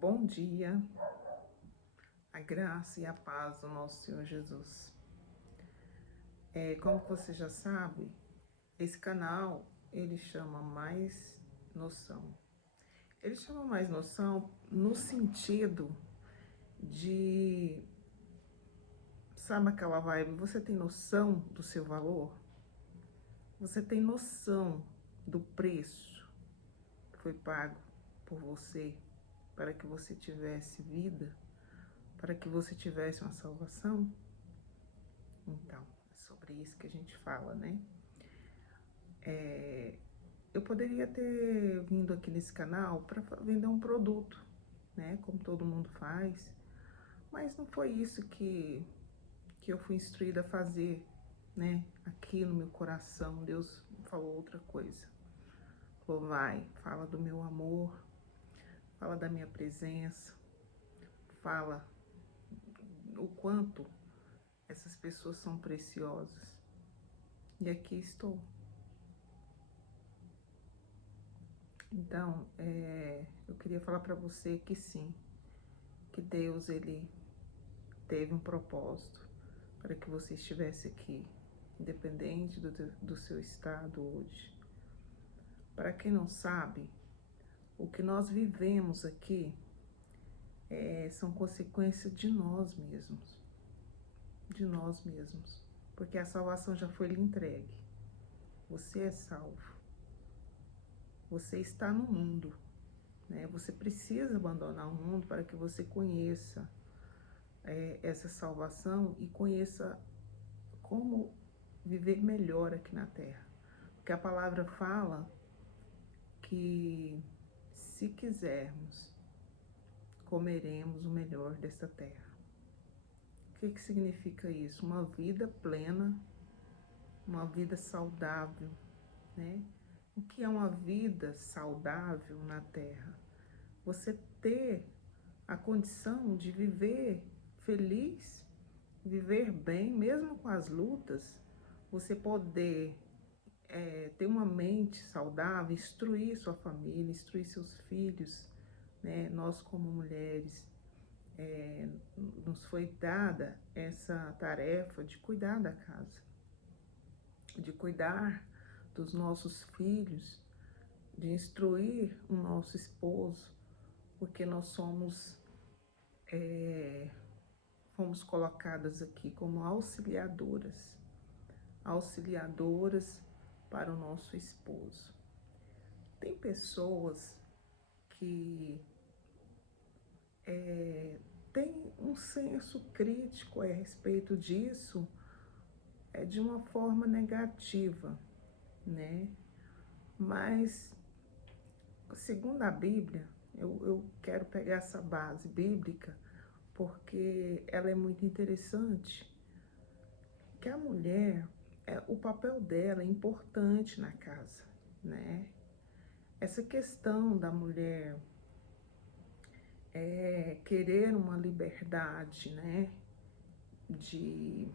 Bom dia, a graça e a paz do nosso Senhor Jesus. Como você já sabe, esse canal, ele chama Mais Noção. Ele chama Mais Noção no sentido de, sabe aquela vibe, você tem noção do seu valor? Você tem noção do preço que foi pago por você para que você tivesse vida? Para que você tivesse uma salvação? Então, é sobre isso que a gente fala, né? Eu poderia ter vindo aqui nesse canal para vender um produto, né? Como todo mundo faz, mas não foi isso que eu fui instruída a fazer, né? Aqui no meu coração, Deus falou outra coisa. Falou, vai, fala do meu amor, fala da minha presença, fala o quanto essas pessoas são preciosas. E aqui estou. Então, eu queria falar para você que sim, que Deus, ele teve um propósito para que você estivesse aqui, independente do seu estado hoje. Para quem não sabe, o que nós vivemos aqui são consequências de nós mesmos, porque a salvação já foi lhe entregue. Você é salvo, você está no mundo, né? Você precisa abandonar o mundo para que você conheça essa salvação e conheça como viver melhor aqui na Terra. Porque a palavra fala que se quisermos, comeremos o melhor desta terra. O que significa isso? Uma vida plena, uma vida saudável, né? O que é uma vida saudável na Terra? Você ter a condição de viver feliz, viver bem, mesmo com as lutas, você poder ter uma mente saudável, instruir sua família, instruir seus filhos, né? Nós como mulheres, nos foi dada essa tarefa de cuidar da casa, de cuidar dos nossos filhos, de instruir o nosso esposo, porque nós fomos colocadas aqui como auxiliadoras para o nosso esposo. Tem pessoas que têm um senso crítico a respeito disso, de uma forma negativa, né? Mas, segundo a Bíblia, eu quero pegar essa base bíblica porque ela é muito interessante, que a mulher, o papel dela é importante na casa, né? Essa questão da mulher querer uma liberdade, né? De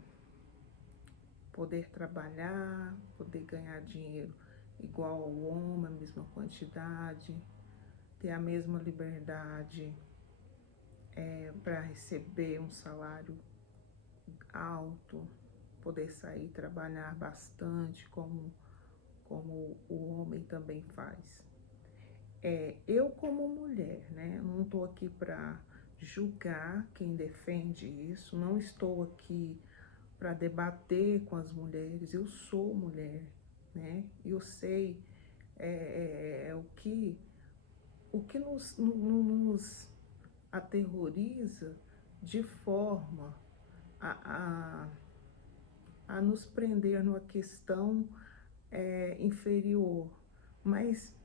poder trabalhar, poder ganhar dinheiro igual ao homem, a mesma quantidade, ter a mesma liberdade para receber um salário alto, poder sair trabalhar bastante, como o homem também faz. Eu como mulher, né, não estou aqui para julgar quem defende isso, não estou aqui para debater com as mulheres, eu sou mulher, né, eu sei o que nos aterroriza de forma a nos prender numa questão inferior. Mas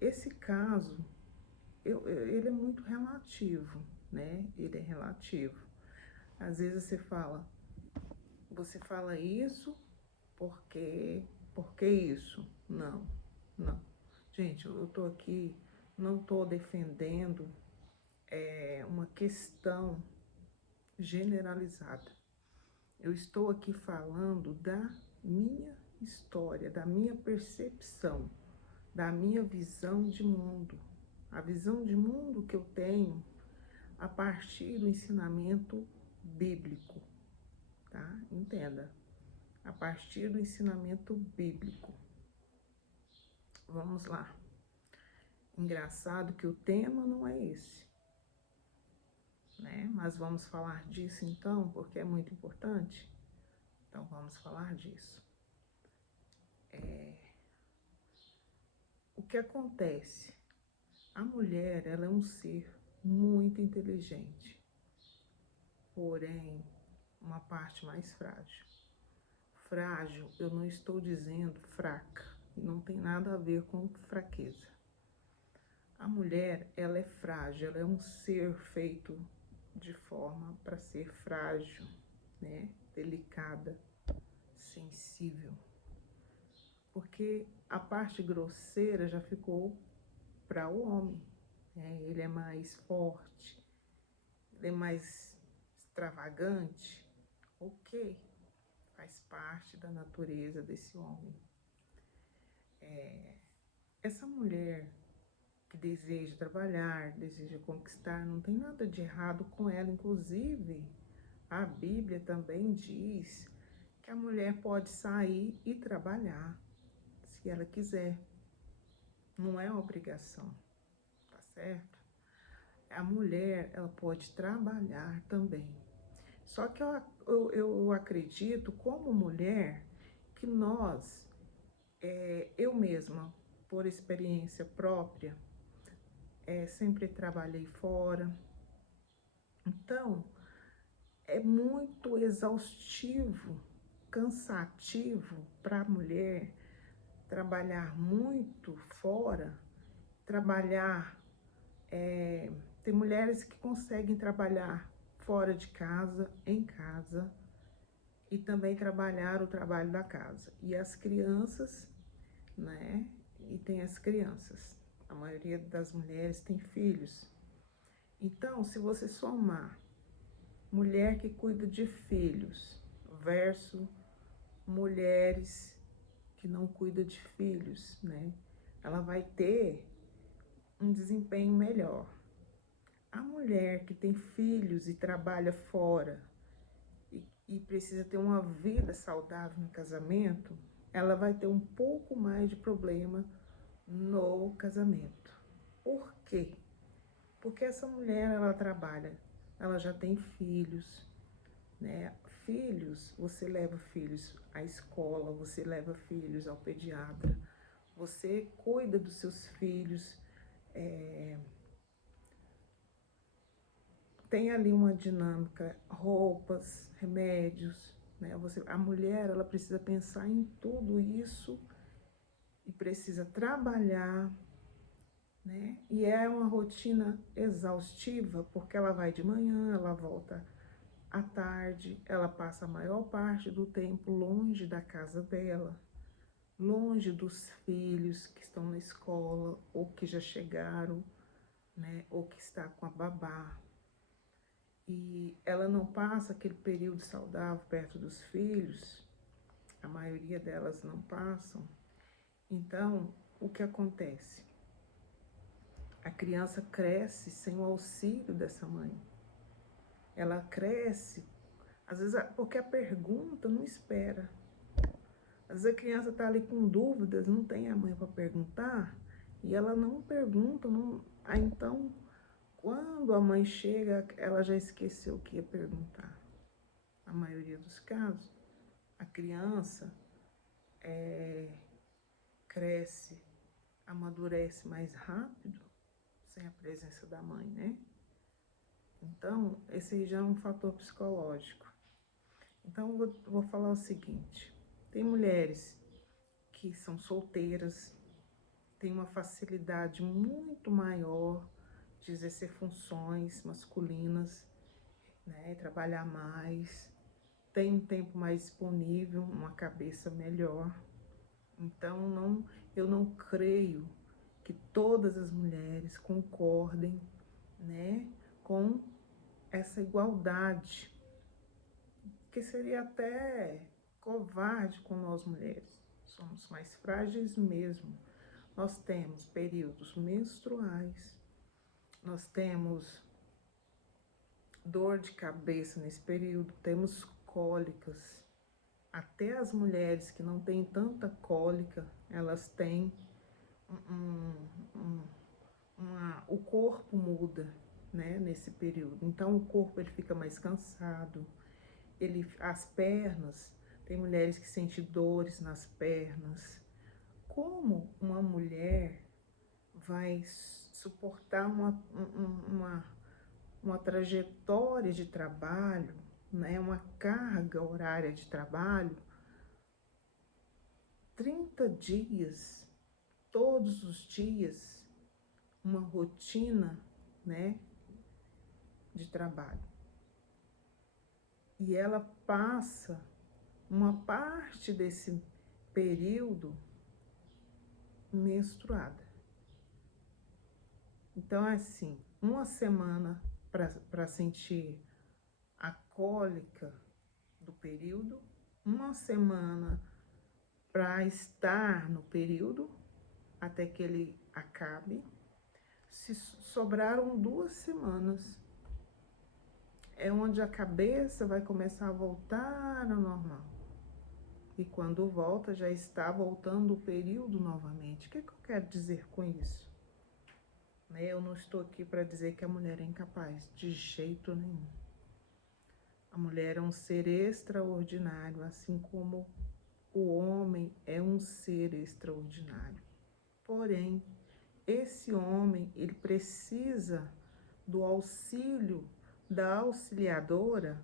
esse caso, ele é muito relativo, né? Ele é relativo. Às vezes você fala isso porque isso? Não, não. Gente, eu tô aqui, não tô defendendo uma questão generalizada. Eu estou aqui falando da minha história, da minha percepção, da minha visão de mundo. a visão de mundo que eu tenho a partir do ensinamento bíblico, tá? Entenda, a partir do ensinamento bíblico. Vamos lá. Engraçado que o tema não é esse, né? Mas vamos falar disso então, porque é muito importante. Então vamos falar disso. O que acontece? A mulher, ela é um ser muito inteligente, porém, uma parte mais frágil. Frágil, eu não estou dizendo fraca, não tem nada a ver com fraqueza. A mulher, ela é frágil, ela é um ser feito de forma para ser frágil, né? Delicada, sensível. Porque a parte grosseira já ficou para o homem, né? Ele é mais forte, ele é mais extravagante, ok, faz parte da natureza desse homem. Essa mulher que deseja trabalhar, deseja conquistar, não tem nada de errado com ela. Inclusive, a Bíblia também diz que a mulher pode sair e trabalhar, se ela quiser. Não é obrigação, tá certo? A mulher, ela pode trabalhar também. Só que eu acredito, como mulher, que nós, eu mesma, por experiência própria, sempre trabalhei fora. Então, é muito exaustivo, cansativo para a mulher trabalhar muito fora, trabalhar. Tem mulheres que conseguem trabalhar fora de casa, em casa, e também trabalhar o trabalho da casa. E as crianças, né? E tem as crianças. A maioria das mulheres tem filhos. Então, se você somar mulher que cuida de filhos versus mulheres que não cuidam de filhos, né? Ela vai ter um desempenho melhor. A mulher que tem filhos e trabalha fora e precisa ter uma vida saudável no casamento, ela vai ter um pouco mais de problema no casamento. Por quê? Porque essa mulher, ela trabalha, ela já tem filhos, né? Filhos, você leva filhos à escola, você leva filhos ao pediatra, você cuida dos seus filhos, tem ali uma dinâmica, roupas, remédios, né? A mulher, ela precisa pensar em tudo isso e precisa trabalhar, né? E é uma rotina exaustiva, porque ela vai de manhã, ela volta à tarde, ela passa a maior parte do tempo longe da casa dela, longe dos filhos que estão na escola ou que já chegaram, né? Ou que está com a babá. E ela não passa aquele período saudável perto dos filhos, a maioria delas não passam. Então, o que acontece? A criança cresce sem o auxílio dessa mãe. Ela cresce, às vezes, porque a pergunta não espera. Às vezes a criança está ali com dúvidas, não tem a mãe para perguntar, e ela não pergunta, não. Então, quando a mãe chega, ela já esqueceu o que ia perguntar. Na maioria dos casos, a criança cresce, amadurece mais rápido sem a presença da mãe, né? Então, esse já é um fator psicológico. Então, vou falar o seguinte: tem mulheres que são solteiras, têm uma facilidade muito maior de exercer funções masculinas, né? Trabalhar mais, tem um tempo mais disponível, uma cabeça melhor. Então, eu não creio que todas as mulheres concordem, né, com essa igualdade, que seria até covarde com nós mulheres. Somos mais frágeis mesmo. Nós temos períodos menstruais, nós temos dor de cabeça nesse período, temos cólicas. Até as mulheres que não têm tanta cólica, elas têm o corpo muda, né, nesse período. Então o corpo ele fica mais cansado, as pernas, tem mulheres que sentem dores nas pernas. Como uma mulher vai suportar uma trajetória de trabalho, né, uma carga horária de trabalho, 30 dias, todos os dias, uma rotina, né, de trabalho. E ela passa uma parte desse período menstruada. Então, é assim, uma semana para sentir a cólica do período, uma semana para estar no período até que ele acabe. Se sobraram 2 semanas, é onde a cabeça vai começar a voltar ao normal. E quando volta, já está voltando o período novamente. O que eu quero dizer com isso? Eu não estou aqui para dizer que a mulher é incapaz, de jeito nenhum. A mulher é um ser extraordinário, assim como o homem é um ser extraordinário. Porém, esse homem, ele precisa do auxílio da auxiliadora,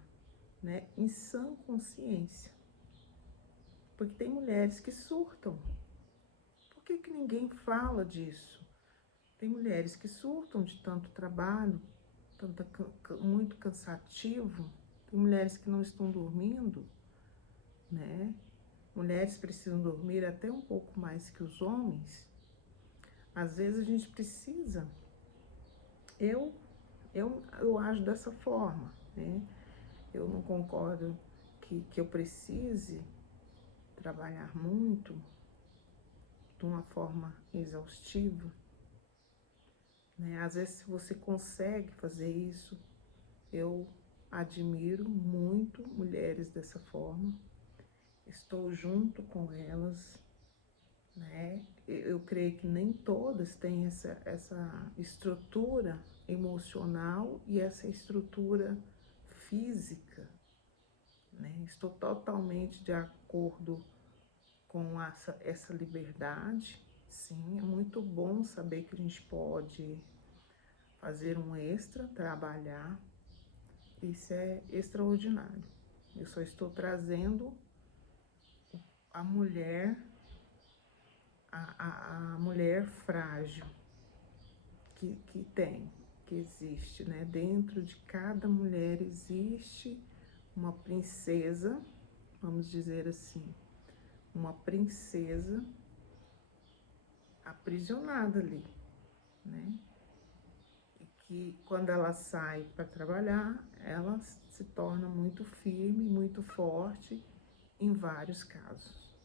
né, em sã consciência. Porque tem mulheres que surtam. Por que ninguém fala disso? Tem mulheres que surtam de tanto trabalho, muito cansativo. Tem mulheres que não estão dormindo, né? Mulheres precisam dormir até um pouco mais que os homens. Às vezes a gente precisa. Eu ajo dessa forma, né? Eu não concordo que eu precise trabalhar muito de uma forma exaustiva, né? Às vezes, se você consegue fazer isso, eu admiro muito mulheres dessa forma, estou junto com elas, né? Eu creio que nem todas têm essa estrutura emocional e essa estrutura física, né? Estou totalmente de acordo com essa liberdade. Sim, é muito bom saber que a gente pode fazer um extra, trabalhar. Isso é extraordinário. Eu só estou trazendo a mulher, a mulher frágil que existe, né? Dentro de cada mulher existe uma princesa, vamos dizer assim, uma princesa aprisionada ali, né? E que quando ela sai para trabalhar, ela se torna muito firme, muito forte em vários casos.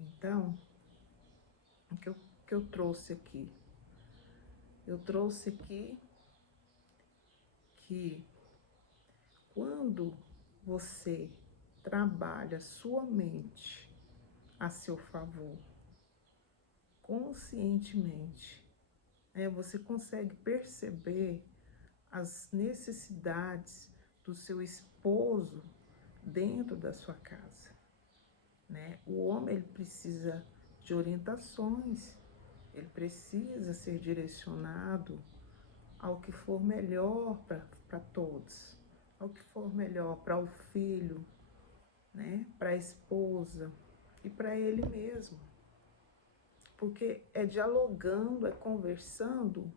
Então, o que eu trouxe aqui? Eu trouxe aqui que quando você trabalha sua mente a seu favor, conscientemente, você consegue perceber as necessidades do seu esposo dentro da sua casa, né? O homem ele precisa de orientações, ele precisa ser direcionado ao que for melhor para todos, ao que for melhor para o filho, né? Para a esposa e para ele mesmo. Porque é dialogando, é conversando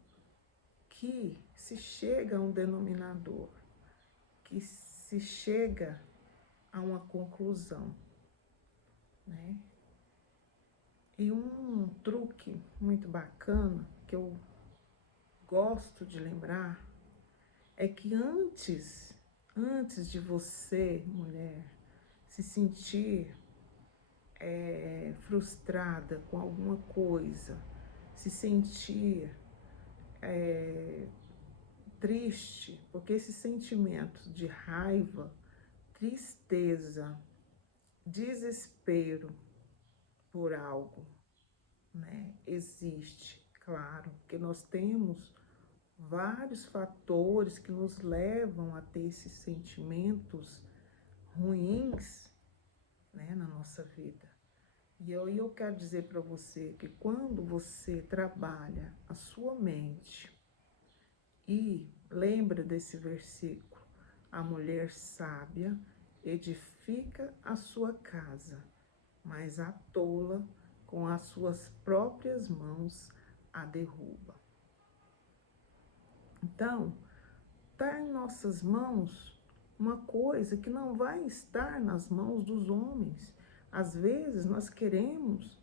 que se chega a um denominador, que se chega a uma conclusão, né? E um truque muito bacana que eu gosto de lembrar é que antes de você, mulher, se sentir frustrada com alguma coisa, se sentir triste, porque esse sentimento de raiva, tristeza, desespero por algo, né, existe, claro, porque nós temos vários fatores que nos levam a ter esses sentimentos ruins, né, na nossa vida. E eu quero dizer para você que quando você trabalha a sua mente e lembra desse versículo, a mulher sábia edifica a sua casa, mas a tola com as suas próprias mãos a derruba. Então, está em nossas mãos uma coisa que não vai estar nas mãos dos homens. Às vezes nós queremos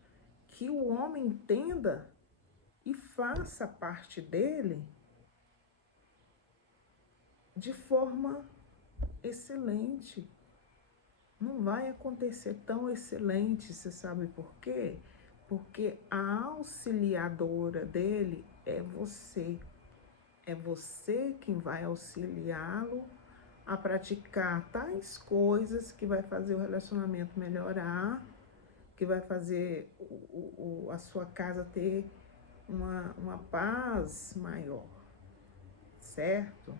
que o homem entenda e faça parte dele de forma excelente. Não vai acontecer tão excelente, você sabe por quê? Porque a auxiliadora dele é você. É você quem vai auxiliá-lo a praticar tais coisas que vai fazer o relacionamento melhorar, que vai fazer a sua casa ter uma paz maior, certo?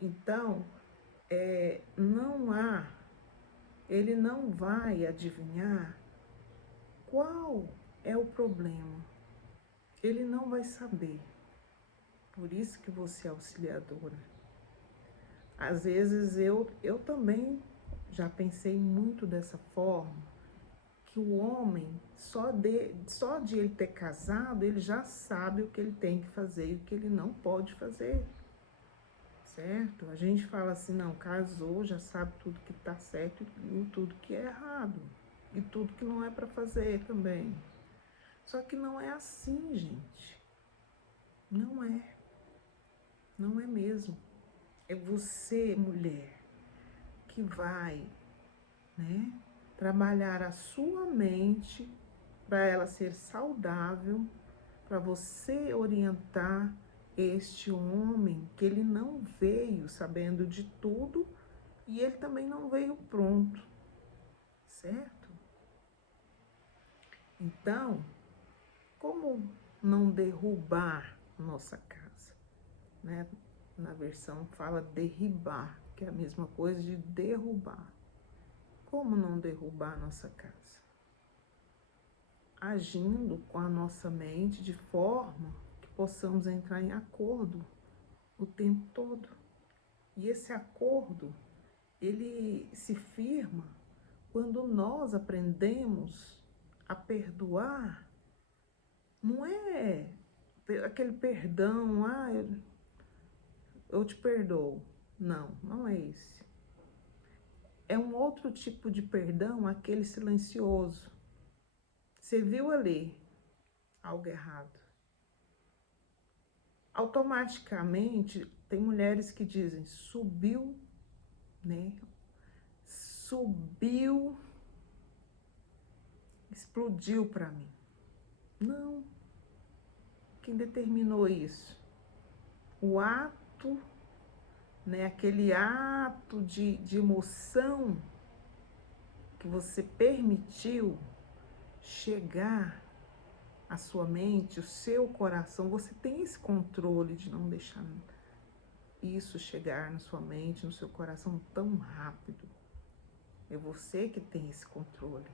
Então, ele não vai adivinhar qual é o problema. Ele não vai saber. Por isso que você é auxiliadora. Às vezes eu também já pensei muito dessa forma, que o homem, só de ele ter casado, ele já sabe o que ele tem que fazer e o que ele não pode fazer, certo? A gente fala assim, não, casou, já sabe tudo que tá certo e tudo que é errado, e tudo que não é para fazer também. Só que não é assim, gente. Não é. Não é mesmo. É você, mulher, que vai, né, trabalhar a sua mente para ela ser saudável, para você orientar este homem, que ele não veio sabendo de tudo e ele também não veio pronto, certo? Então, como não derrubar nossa casa, né? Na versão fala derribar, que é a mesma coisa de derrubar. Como não derrubar nossa casa? Agindo com a nossa mente de forma que possamos entrar em acordo o tempo todo. E esse acordo, ele se firma quando nós aprendemos a perdoar. Não é aquele perdão, eu te perdoo. Não, não é esse. É um outro tipo de perdão, aquele silencioso. Você viu ali algo errado. Automaticamente, tem mulheres que dizem, subiu, né? Subiu, explodiu para mim. Não. Quem determinou isso? O ato, né? Aquele ato de emoção que você permitiu chegar à sua mente, o seu coração. Você tem esse controle de não deixar isso chegar na sua mente, no seu coração tão rápido. É você que tem esse controle.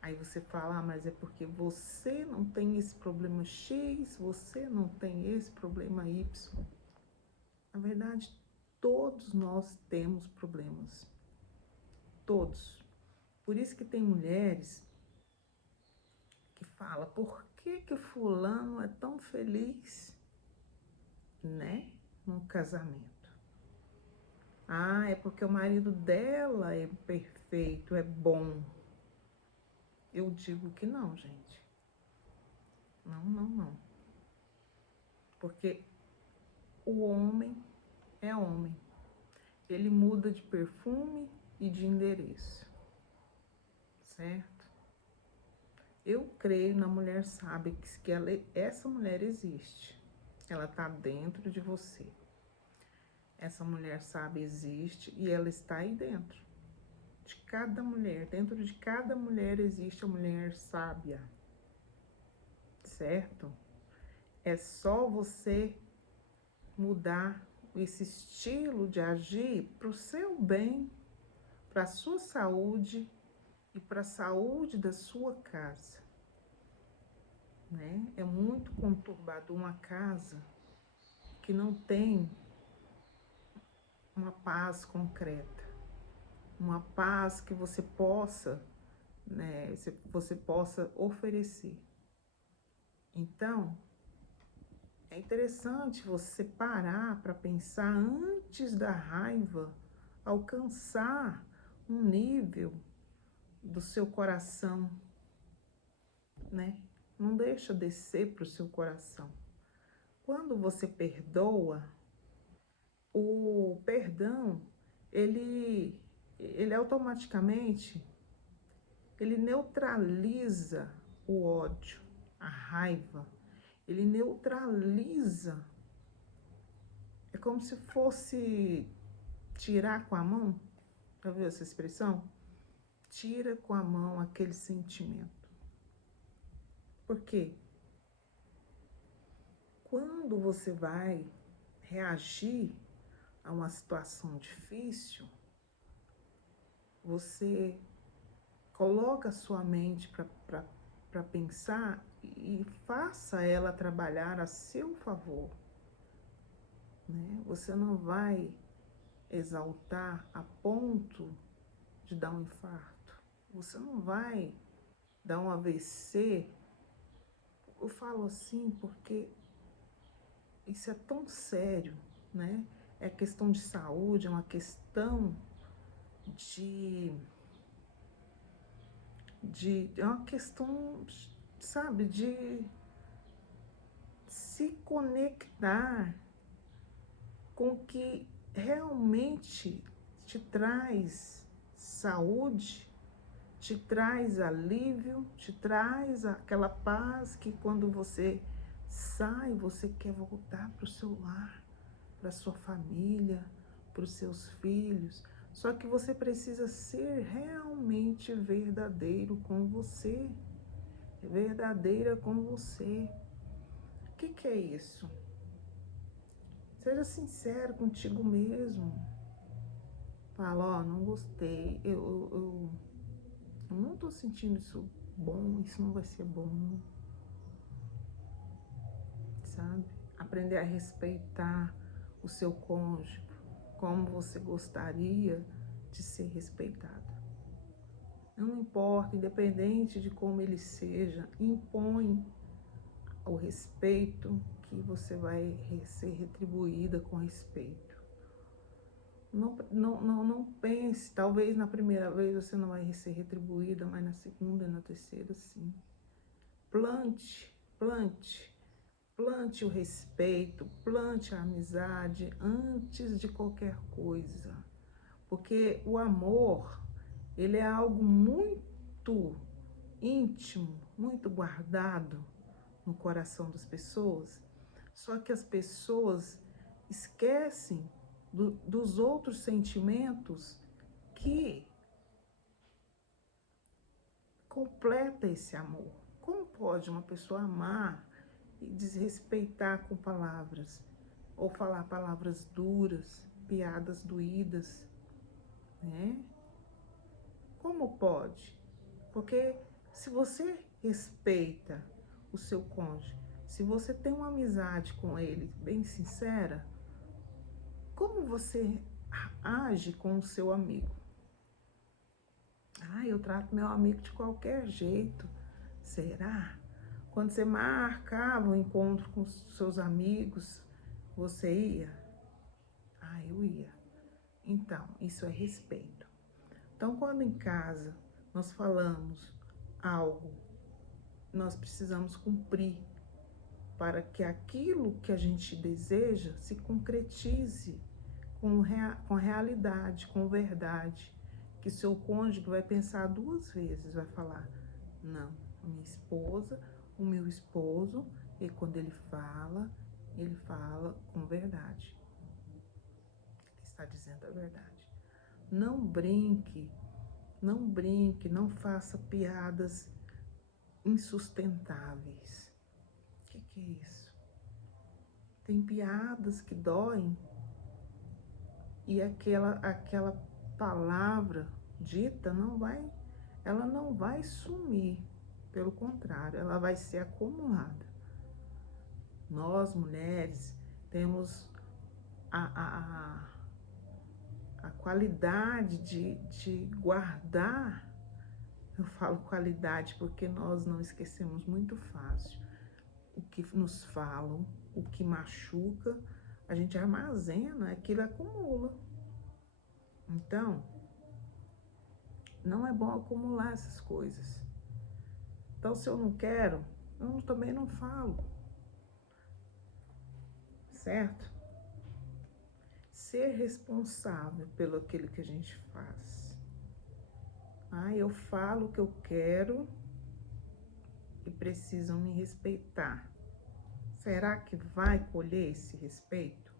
Aí você fala, mas é porque você não tem esse problema X, você não tem esse problema Y. Na verdade, todos nós temos problemas. Todos. Por isso que tem mulheres que falam, por que fulano é tão feliz, né, num casamento? Ah, é porque o marido dela é perfeito, é bom. Eu digo que não, gente. Não, não, não. Porque o homem é homem. Ele muda de perfume e de endereço. Certo? Eu creio na mulher sábia, que essa mulher existe. ela tá dentro de você. Essa mulher sábia existe e ela está aí dentro de cada mulher. Dentro de cada mulher existe a mulher sábia, certo? É só você mudar esse estilo de agir para o seu bem, para a sua saúde e para a saúde da sua casa, né? É muito conturbado uma casa que não tem uma paz concreta, uma paz que você possa, né, você possa oferecer. Então, é interessante você parar para pensar antes da raiva alcançar um nível do seu coração, né? Não deixa descer para o seu coração. Quando você perdoa, o perdão, ele automaticamente, ele neutraliza o ódio, a raiva. Ele neutraliza. É como se fosse tirar com a mão. Já viu essa expressão? Tira com a mão aquele sentimento. Por quê? Quando você vai reagir a uma situação difícil, você coloca a sua mente para pensar e faça ela trabalhar a seu favor, né? Você não vai exaltar a ponto de dar um infarto. Você não vai dar um AVC. Eu falo assim porque isso é tão sério, né? É questão de saúde, é uma questão é uma questão, sabe, de se conectar com o que realmente te traz saúde, te traz alívio, te traz aquela paz que quando você sai, você quer voltar para o seu lar, para a sua família, para os seus filhos. Só que você precisa ser realmente verdadeiro com você, verdadeira com você. O que é isso? Seja sincero contigo mesmo. Fala, ó, não gostei, eu não tô sentindo isso bom, isso não vai ser bom, sabe? Aprender a respeitar o seu cônjuge, como você gostaria de ser respeitado. Não importa, independente de como ele seja, impõe o respeito que você vai ser retribuída com respeito. Não pense, talvez na primeira vez você não vai ser retribuída, mas na segunda e na terceira sim. Plante o respeito, plante a amizade antes de qualquer coisa. Porque o amor, ele é algo muito íntimo, muito guardado no coração das pessoas. Só que as pessoas esquecem dos outros sentimentos que completa esse amor. Como pode uma pessoa amar e desrespeitar com palavras, ou falar palavras duras, piadas doídas, né? Como pode? Porque se você respeita o seu cônjuge, se você tem uma amizade com ele bem sincera, como você age com o seu amigo? Ah, eu trato meu amigo de qualquer jeito. Será? Quando você marcava um encontro com seus amigos, você ia? Ah, eu ia. Então, isso é respeito. Então, quando em casa nós falamos algo, nós precisamos cumprir para que aquilo que a gente deseja se concretize com realidade, com verdade. Que seu cônjuge vai pensar duas vezes, vai falar, não, minha esposa, o meu esposo, e quando ele fala, ele fala com verdade. Ele está dizendo a verdade. Não brinque, não faça piadas insustentáveis. O que é isso? Tem piadas que doem e aquela palavra dita ela não vai sumir. Pelo contrário, ela vai ser acumulada. Nós, mulheres, temos a qualidade de guardar. Eu falo qualidade porque nós não esquecemos muito fácil. O que nos falam, o que machuca, a gente armazena, aquilo acumula. Então, não é bom acumular essas coisas. Então, se eu não quero, eu também não falo. Certo? Ser responsável pelo aquilo que a gente faz. Eu falo o que eu quero e precisam me respeitar. Será que vai colher esse respeito?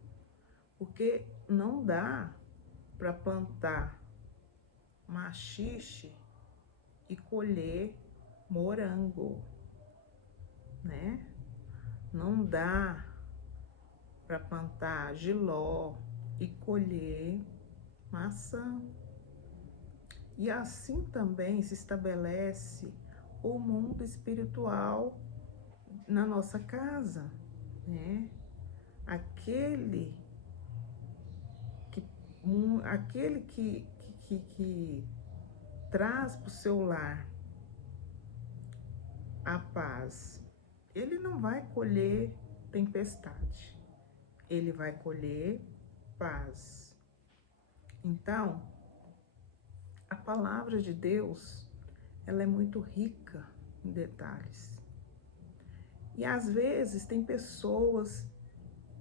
Porque não dá para plantar maxixe e colher morango, né? Não dá para plantar jiló e colher maçã. E assim também se estabelece o mundo espiritual na nossa casa, né? Aquele que traz para o seu lar a paz, ele não vai colher tempestade, ele vai colher paz. Então, a palavra de Deus, ela é muito rica em detalhes. E às vezes tem pessoas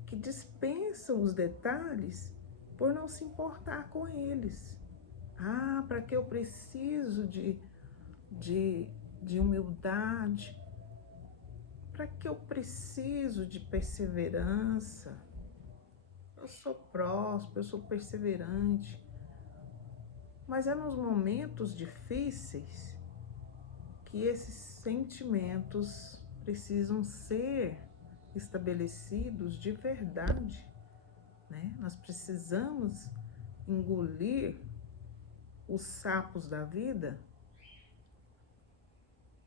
que dispensam os detalhes por não se importar com eles. Para que eu preciso de humildade? Para que eu preciso de perseverança? Eu sou próspero, eu sou perseverante. Mas é nos momentos difíceis que esses sentimentos precisam ser estabelecidos de verdade, né? Nós precisamos engolir os sapos da vida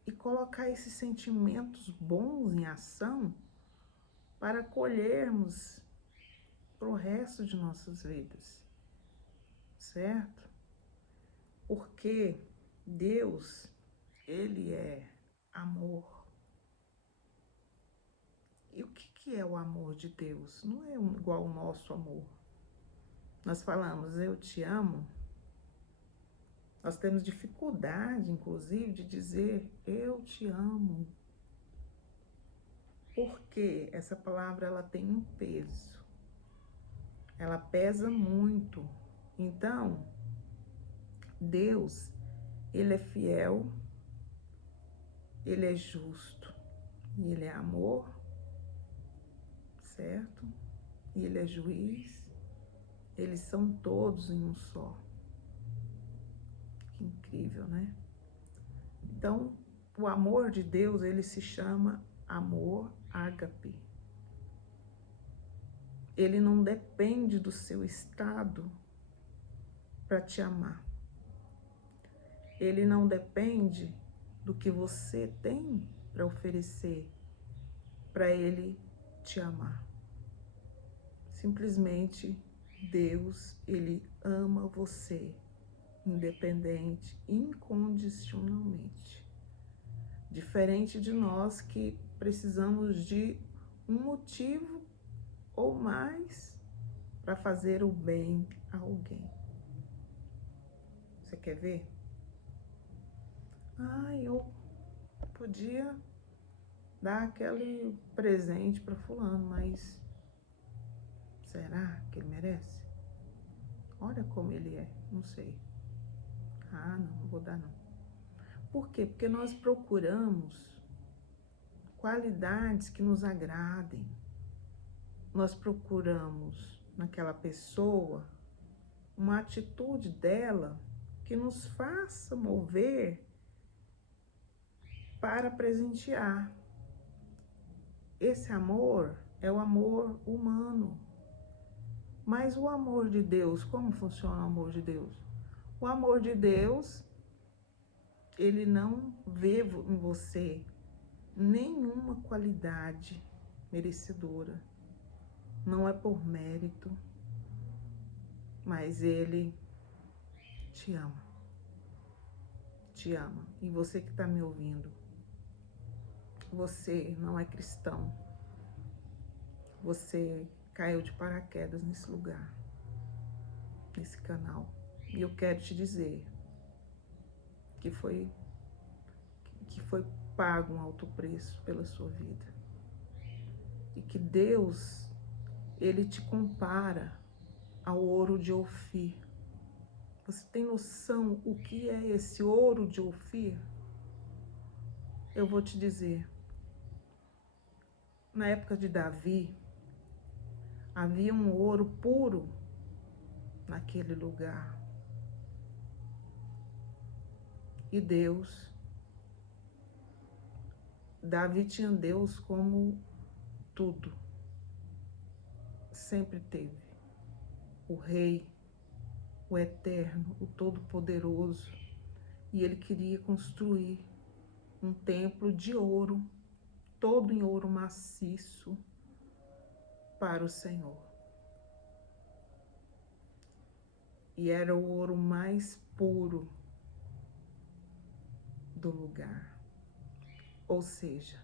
e colocar esses sentimentos bons em ação para colhermos para o resto de nossas vidas, certo? Porque Deus, Ele é amor. E o que é o amor de Deus? Não é igual ao nosso amor. Nós falamos, eu te amo. Nós temos dificuldade, inclusive, de dizer, eu te amo. Porque essa palavra, ela tem um peso. Ela pesa muito. Então, Deus, Ele é fiel, Ele é justo, e Ele é amor, certo? E Ele é juiz. Eles são todos em um só. Que incrível, né? Então, o amor de Deus, ele se chama amor ágape. Ele não depende do seu estado para te amar. Ele não depende do que você tem para oferecer para ele te amar. Simplesmente Deus, ele ama você, independente, incondicionalmente. Diferente de nós que precisamos de um motivo ou mais para fazer o bem a alguém. Você quer ver? Eu podia dar aquele presente para fulano, mas será que ele merece? Olha como ele é, não sei. Não vou dar não. Por quê? Porque nós procuramos qualidades que nos agradem. nós procuramos naquela pessoa uma atitude dela que nos faça mover para presentear. Esse amor é o amor humano. Mas o amor de Deus, como funciona o amor de Deus? O amor de Deus, ele não vê em você nenhuma qualidade merecedora. Não é por mérito, mas ele te ama. Te ama. E você que está me ouvindo, você não é cristão. Você caiu de paraquedas nesse lugar, nesse canal. E eu quero te dizer que foi pago um alto preço pela sua vida. E que Deus, ele te compara ao ouro de Ofir. Você tem noção o que é esse ouro de Ofir? Eu vou te dizer. Na época de Davi, havia um ouro puro naquele lugar. E Davi tinha Deus como tudo. Sempre teve. O rei, o eterno, o todo-poderoso. E ele queria construir um templo de ouro, todo em ouro maciço, para o Senhor. E era o ouro mais puro do lugar. Ou seja,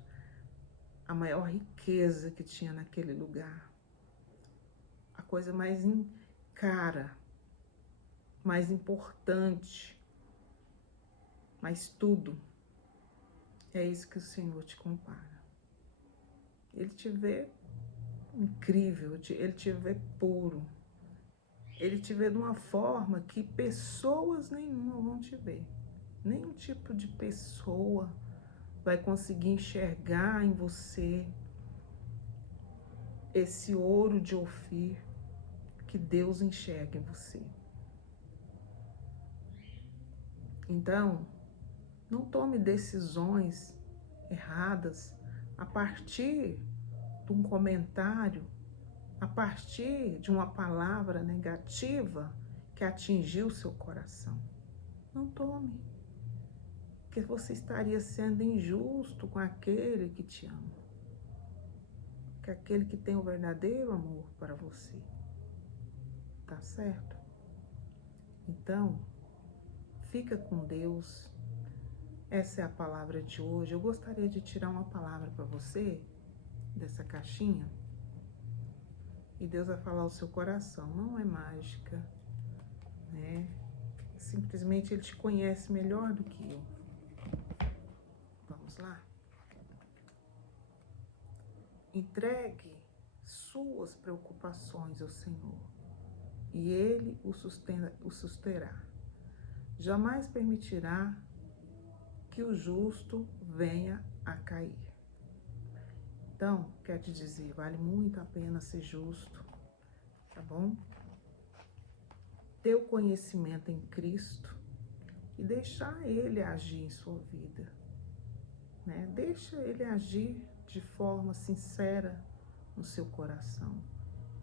a maior riqueza que tinha naquele lugar. A coisa mais cara, mais importante, mais tudo. É isso que o Senhor te compara. Ele te vê incrível, ele te vê puro. Ele te vê de uma forma que pessoas nenhuma vão te ver. Nenhum tipo de pessoa vai conseguir enxergar em você esse ouro de Ofir que Deus enxerga em você. Então, não tome decisões erradas a partir de um comentário, a partir de uma palavra negativa que atingiu o seu coração. Não tome, porque você estaria sendo injusto com aquele que te ama, com aquele que tem o verdadeiro amor para você. Tá certo? Então, fica com Deus. Essa é a palavra de hoje. Eu gostaria de tirar uma palavra para você dessa caixinha. E Deus vai falar ao seu coração. Não é mágica, né? Simplesmente Ele te conhece melhor do que eu. Vamos lá? Entregue suas preocupações ao Senhor, e Ele o susterá. Jamais permitirá que o justo venha a cair. Então, quero te dizer, vale muito a pena ser justo, tá bom? Ter o conhecimento em Cristo e deixar Ele agir em sua vida, né? Deixa Ele agir de forma sincera no seu coração,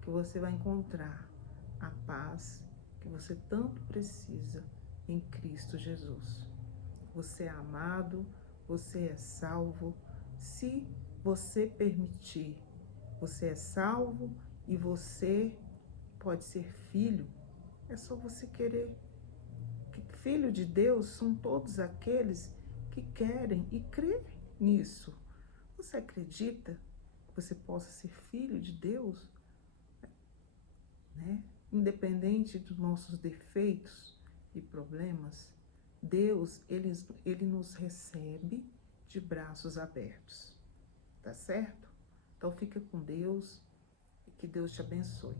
que você vai encontrar a paz que você tanto precisa em Cristo Jesus. Você é amado, você é salvo, se você permitir. Você é salvo e você pode ser filho. É só você querer. Filho de Deus são todos aqueles que querem e crê nisso. Você acredita que você possa ser filho de Deus? Né? Independente dos nossos defeitos e problemas, Deus, ele nos recebe de braços abertos. Tá certo? Então fica com Deus e que Deus te abençoe.